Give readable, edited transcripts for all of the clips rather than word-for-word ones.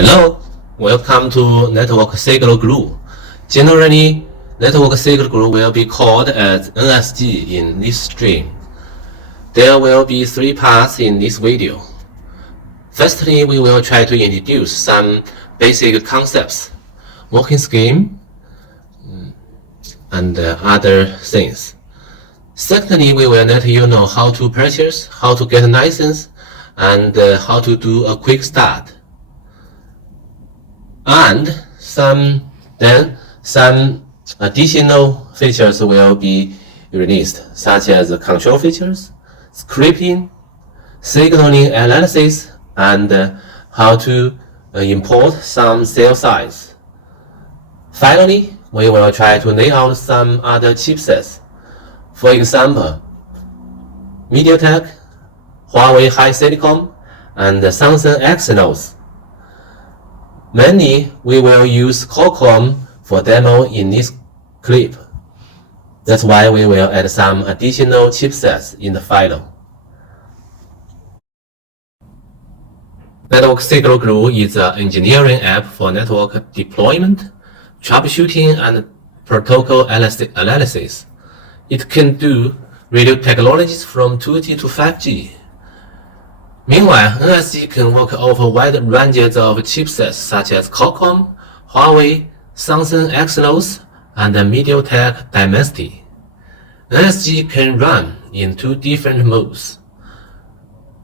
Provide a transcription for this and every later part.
Hello, welcome to Network Signal Group. Generally, Network Signal Group will be called as NSG in this stream. There will be 3 parts in this video. Firstly, we will try to introduce some basic concepts, working scheme, and other things. Secondly, we will let you know how to purchase, how to get a license, and how to do a quick start. And some additional features will be released, such as control features, scripting, signaling analysis, and how to import some cell size. Finally, we will try to lay out some other chipsets. For example, MediaTek, Huawei Hisilicon, and Samsung Exynos. Mainly, we will use Qualcomm for demo in this clip. That's why we will add some additional chipsets in the file. Network Signal Group is an engineering app for network deployment, troubleshooting, and protocol analysis. It can do radio technologies from 2G to 5G. Meanwhile, NSG can work over wide ranges of chipsets such as Qualcomm, Huawei, Samsung Exynos, and MediaTek Dimensity. NSG can run in 2 different modes,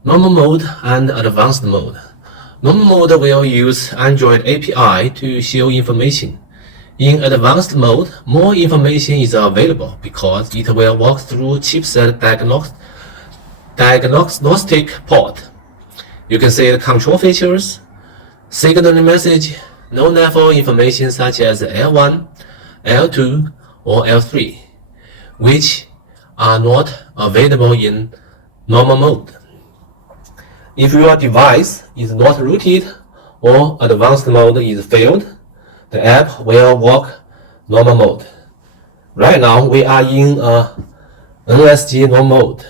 normal mode and advanced mode. Normal mode will use Android API to show information. In advanced mode, more information is available because it will walk through chipset diagnostic port. You can see the control features, signaling message, low-level information such as L1, L2, or L3, which are not available in normal mode. If your device is not rooted or advanced mode is failed, the app will work normal mode. Right now, we are in a NSG normal mode.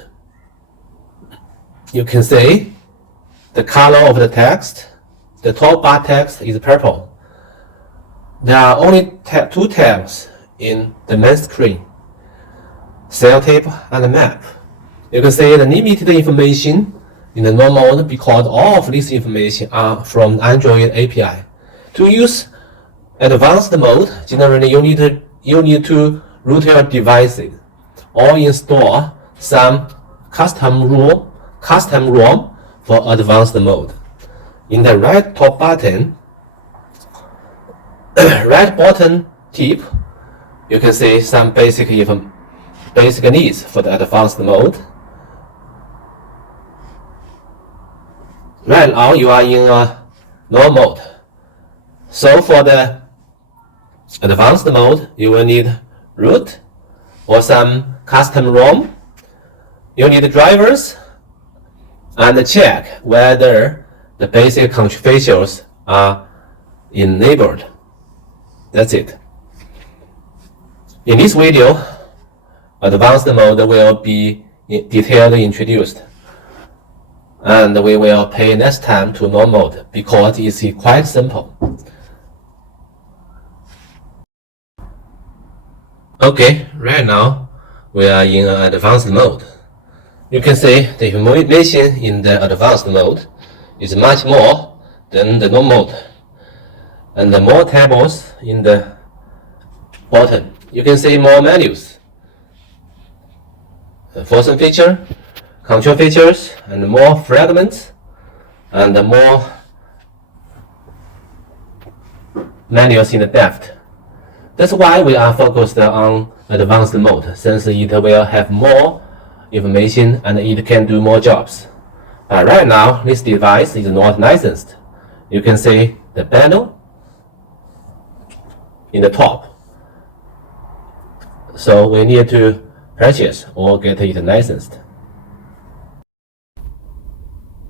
You can see the color of the text. The top bar text is purple. There are only 2 tabs in the main screen, cell type and map. You can see the limited information in the normal mode because all of this information are from Android API. To use advanced mode, generally you need to root your devices or install some custom ROM for advanced mode. In the right top button, right bottom tip, you can see some basic needs for the advanced mode. Right now you are in a normal mode. So for the advanced mode, you will need root or some custom ROM. You need drivers and check whether the basic control features are enabled. That's it. In this video, advanced mode will be detailedly introduced, and we will pay next time to normal mode because it's quite simple. Okay, right now we are in advanced mode. You can see the information in the advanced mode is much more than the normal mode, and the more tables in the bottom. You can see more menus, function feature, control features, and more fragments, and more menus in the depth. That's why we are focused on advanced mode, since it will have more information and it can do more jobs. But right now, this device is not licensed. You can see the panel in the top. So we need to purchase or get it licensed.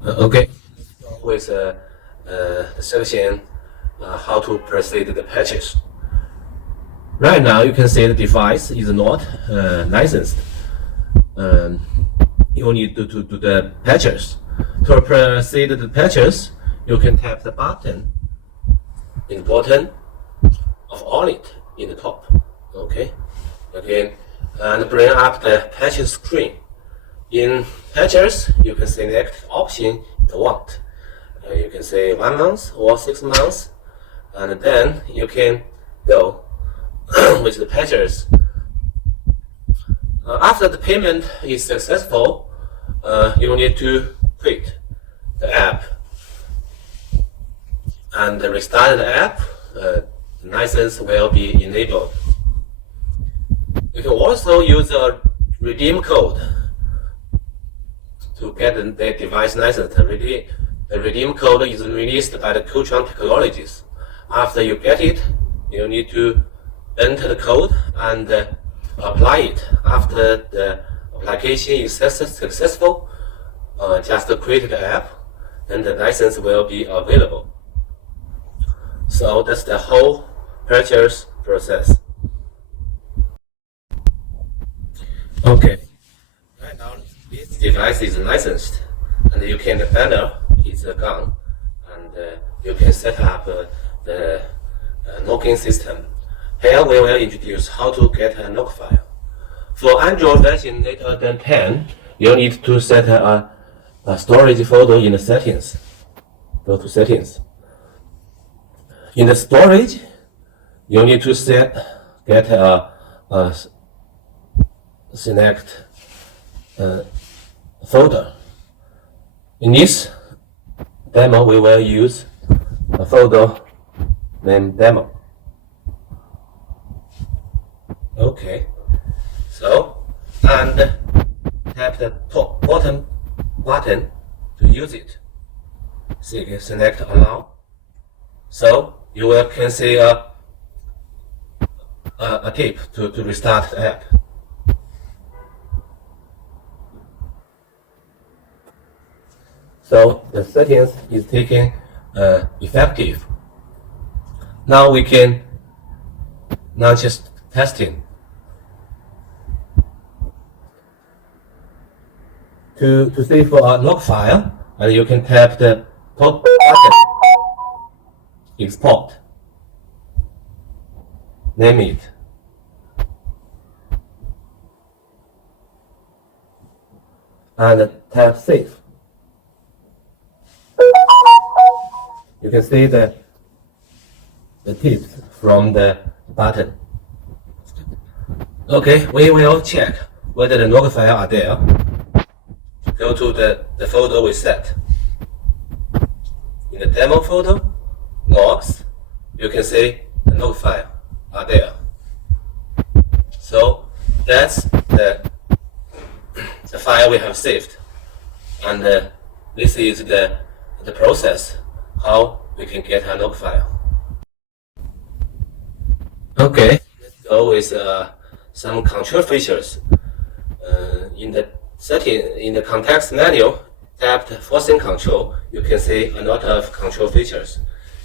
Okay, with the section how to proceed the purchase. Right now, you can see the device is not licensed. You need to do the purchase. To proceed the purchase, you can tap the button in the bottom of OLED in the top. Okay, again, and bring up the patches screen. In patches, you can select the option you want. You can say 1 month or 6 months, and then you can go with the patches. After the payment is successful, you need to quit the app and restart the app. The license will be enabled. You can also use a redeem code to get the device license. The redeem code is released by the Kuchang Technologies. After you get it, you need to enter the code and apply it. After the application is successful, just create the app, and the license will be available. So that's the whole purchase process. Okay, right now this device is licensed, and you can the banner is gone, and you can set up the login system. Here we will introduce how to get a logfile. For Android version later than 10, you need to set a storage folder in the settings. Go to settings. In the storage, you need to get a select folder. In this demo, we will use a folder named demo. Okay, so and tap the top bottom button to use it. Select allow. So you can see a tip to restart the app. So the settings is taken effective. Now we can launch testing. To save for a log file, and you can tap the top button, export, name it, and tap save. You can see the tips from the button. Okay, we will check whether the log files are there. Go to the folder we set. In the demo folder, logs, you can see the log files are there. So that's the file we have saved. And this is the process how we can get a log file. Okay, let's go with some control features. In the context menu, tap the forcing control. You can see a lot of control features.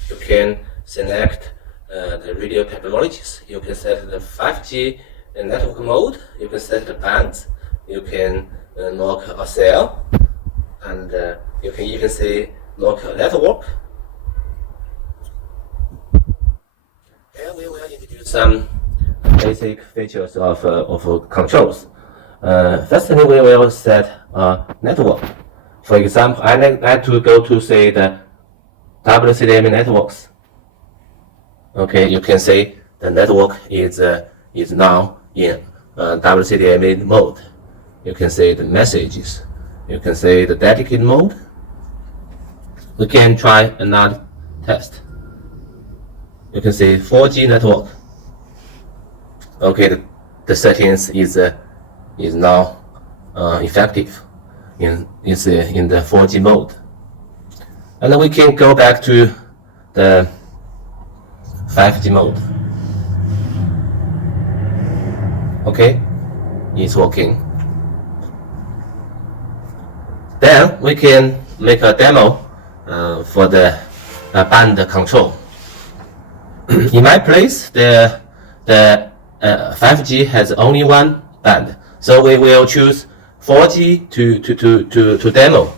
You can select the radio technologies. You can set the 5G network mode. You can set the bands. You can lock a cell, and you can even say lock a network. Here we will introduce some basic features of controls. Firstly, we will set a network. For example, I like to go to say the WCDMA networks. Okay, you can say the network is now in WCDMA mode. You can say the messages. You can say the dedicated mode. We can try another test. You can say 4G network. Okay, the settings is now effective in the 4G mode. And then we can go back to the 5G mode. Okay, it's working. Then we can make a demo for the band control. In my place, the 5G has only one band, so we will choose 4G to demo.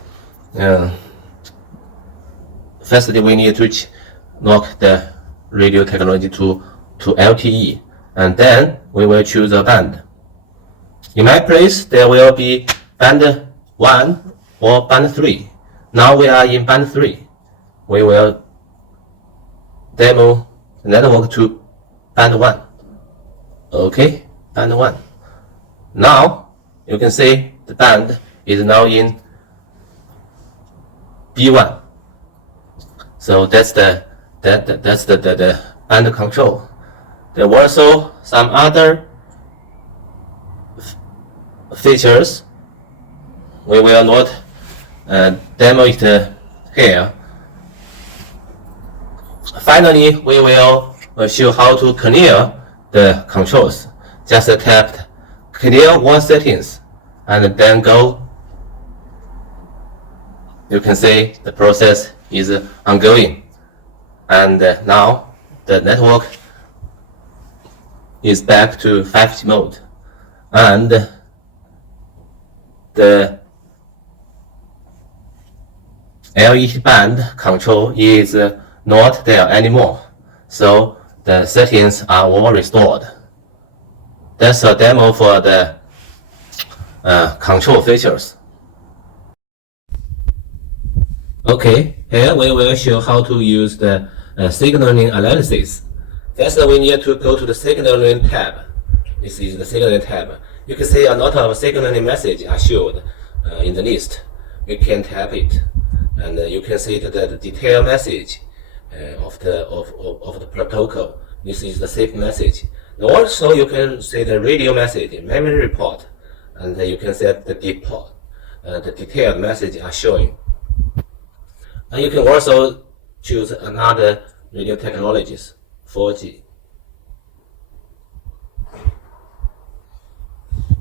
Firstly, we need to lock the radio technology to LTE, and then we will choose a band. In my place, there will be band 1 or band 3. Now we are in band 3. We will demo the network to band 1. Okay, band 1. Now you can see the band is now in B1. So that's the band control. There were also some other features. We will not demo it here. Finally, we will show how to clear the controls. Just tap clear all settings and then go. You can see the process is ongoing, and now the network is back to 5G mode, and the LED band control is not there anymore, so the settings are all restored. That's a demo for the control features. Okay, here we will show how to use the signaling analysis. First, we need to go to the signaling tab. This is the signaling tab. You can see a lot of signaling messages are showed in the list. We can tap it, and you can see the detailed message of the protocol. This is the safe message. And also, you can see the radio message, memory report, and you can see the detailed message are showing. And you can also choose another radio technologies, 4G.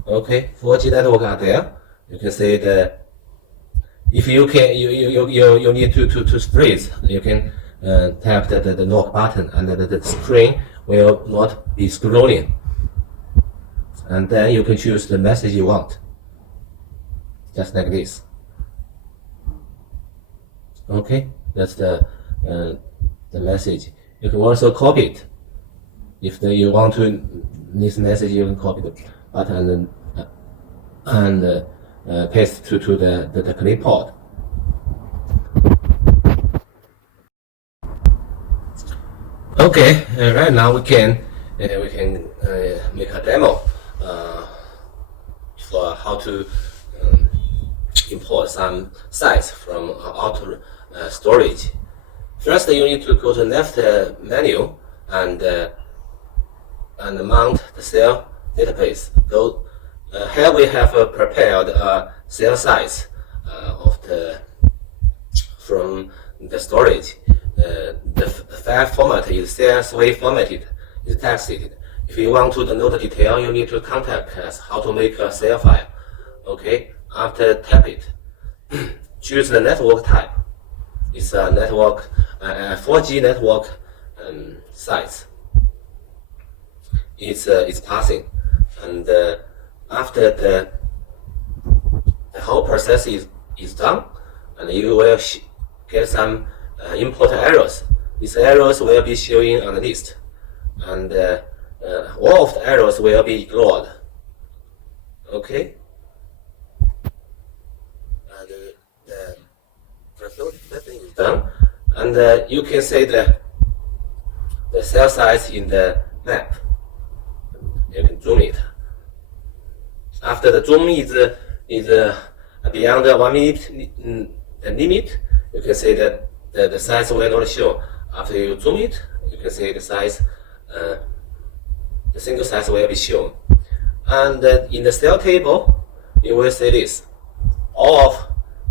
Okay, 4G network are there. You can see the. If you can, you need to freeze. You can tap the lock button, and the screen will not be scrolling. And then you can choose the message you want, just like this. Okay, that's the message. You can also copy it. If you want to this message, you can copy the button and paste to the clipboard. Okay, right now we can make a demo for how to import some sites from auto storage. First, you need to go to left menu and mount the cell database. Go here we have prepared a cell size from the storage. The file format is CSV formatted, is texted. If you want to know the detail, you need to contact us how to make a cell file. Okay, after tap it, choose the network type. It's a network, 4G network size. It's passing, and after the whole process is done, and you will get some import errors. These errors will be showing on the list, and all of the errors will be ignored. Okay. And the process is done, and you can see the cell size in the map. You can zoom it. After the zoom is beyond the 1 minute limit, you can see that the size will not show. After you zoom it, you can see the size, the single size will be shown. And in the cell table, you will see this. All of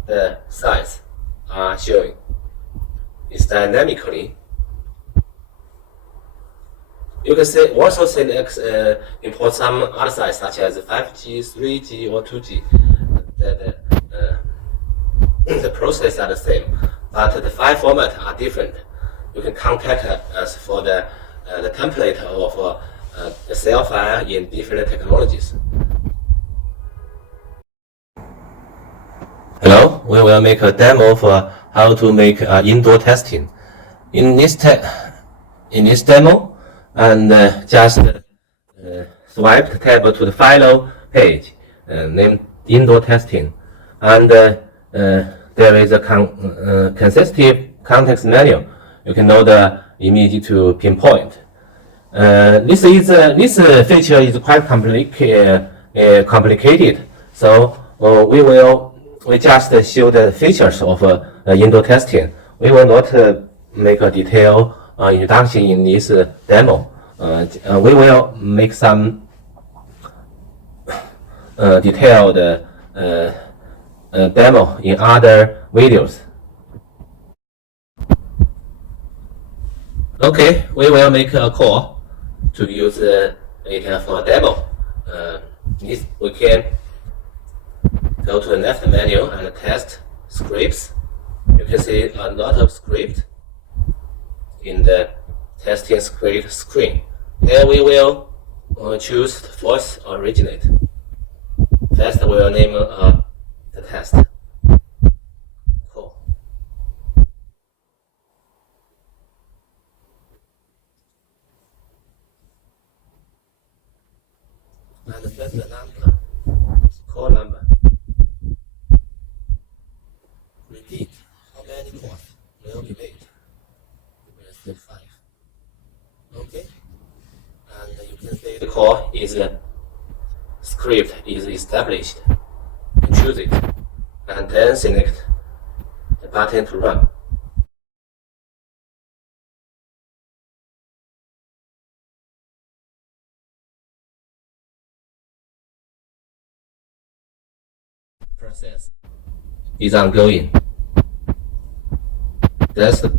the size are showing. It's dynamically. You can also import some other size such as 5G, 3G, or 2G. The process are the same, but the file format are different. You can contact us for the template of the cell file in different technologies. Hello, we will make a demo for how to make indoor testing. In this in this demo, and just swipe the tab to the final page named indoor testing, and there is a consistent context menu. You can know the immediate to pinpoint. This feature is quite complicated, so we just show the features of indoor testing. We will not make a detailed introduction in this demo. We will make some detailed demo in other videos. Okay, we will make a call to use it for a demo. We can go to the left menu and test scripts. You can see a lot of script in the testing script screen. Here we will choose force originate. First, we will name the test. Cool. And set the number, call number. Repeat how many calls will be made. We'll say 5. Okay. And you can say the call is script is established. You choose it, and then select the button to run. Process is ongoing. That's the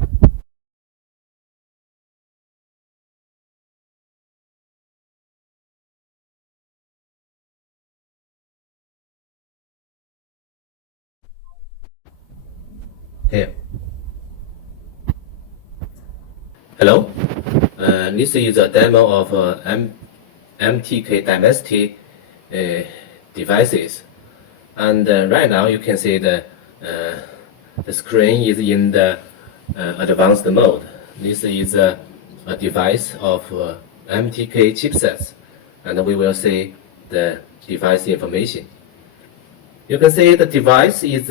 here. Hello. This is a demo of MTK Dimensity devices, and right now you can see the screen is in the advanced mode. This is a device of MTK chipsets, and we will see the device information. You can see the device is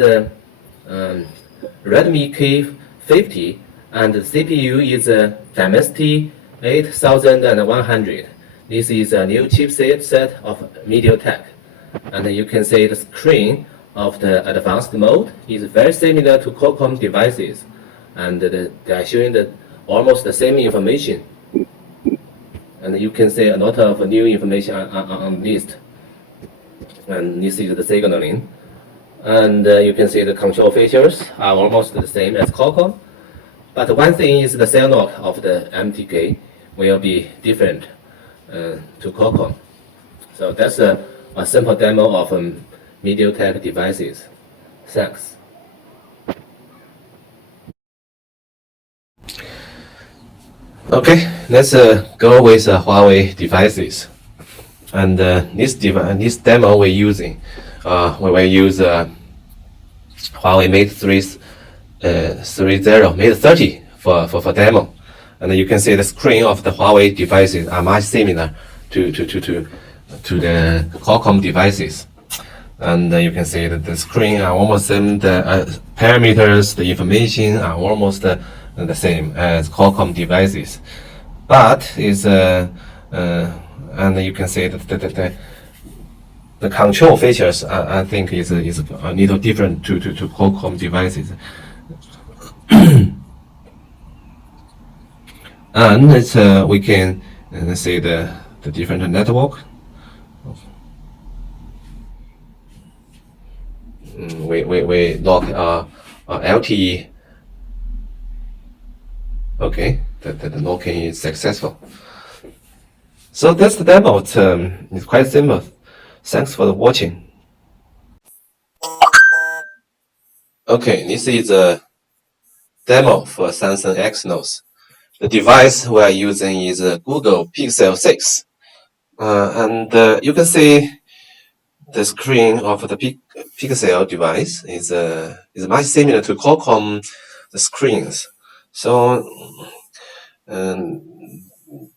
Redmi K50, and the CPU is Dimensity 8100. This is a new chipset of MediaTek, and you can see the screen of the advanced mode is very similar to Qualcomm devices, and they are showing almost the same information. And you can see a lot of new information on list. And this is the signaling. And you can see the control features are almost the same as Qualcomm. But one thing is the cell lock of the MTK will be different to Qualcomm. So that's a simple demo of MediaTek devices. Thanks. Okay, let's go with Huawei devices. And this demo we're using, we will use Huawei Mate 30 for demo. And you can see the screen of the Huawei devices are much similar to the Qualcomm devices. And you can see that the screen are almost same, the parameters, the information are almost the same as Qualcomm devices. But is and you can see that the control features I think is a little different to Qualcomm devices. And it's we can see the different network. We lock LTE. Okay, the locking is successful. So that's the demo. It's quite simple. Thanks for watching. Okay, this is a demo for Samsung Exynos. The device we are using is a Google Pixel 6. And you can see the screen of the Pixel device is much similar to Qualcomm screens. So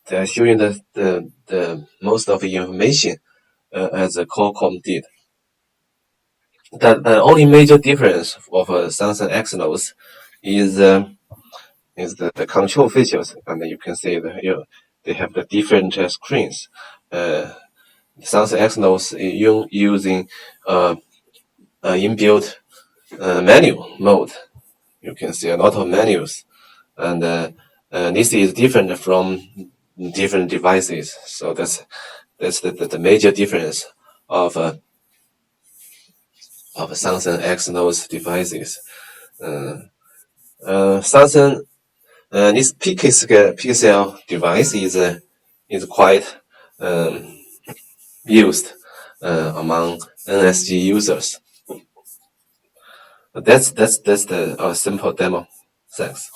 they're showing the most of the information as the Qualcomm did. The only major difference of Samsung Exynos is the control features, and you can see that they have the different screens. Samsung Exynos is using inbuilt manual mode. You can see a lot of menus, and this is different from different devices. So that's the major difference of Samsung Exynos devices. Samsung this Pixel device is quite used among NSG users. That's the simple demo. Thanks.